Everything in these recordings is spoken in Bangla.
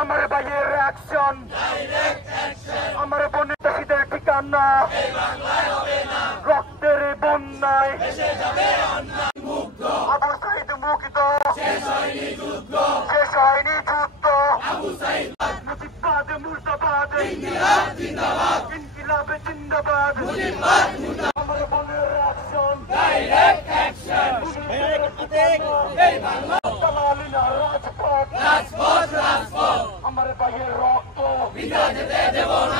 আমার ভাইয়ের অ্যাকশন, আমার বোনের দেশিতে ঠিকানা, রক্তের বন্যায় আবু সাইদ মুক্ত, শেষ হয়নি যুদ্ধ, মুজিবাদ মুর্দাবাদ, ইনকিলাব জিন্দাবাদ, আমার বোনের অ্যাকশন, দালালিনা রাজপথ, আমার ভাইয়ের রক্ত যেতে দেব না।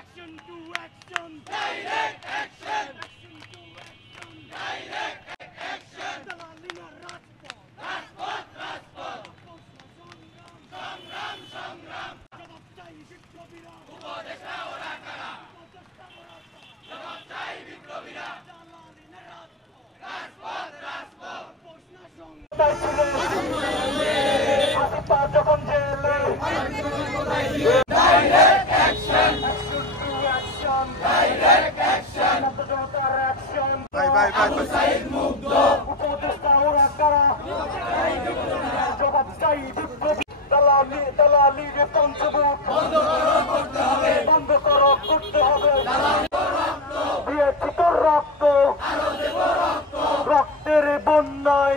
Action to action, direct action, action to action, direct action, দালালিনা রাজপথ, সংগ্রাম, জবাব চাই বিপ্লবীরা, উপদেষ্টা ওরা কারা, জবাব চাই বিপ্লবীরা, দালালিনা রাজপথ, প্রশ্ন সংগ্রাম যখন জেলে, direct action, action to action, direct action, জনতার action, আবু সাইদ মুগ্ধ, উপদেষ্টা ওরা কারা, জবাব চাই বিপ্লবী, দালালির পঞ্চমুখ বন্ধ করো করতে হবে, দিয়েছি তোর রক্ত, রক্তের বন্যায়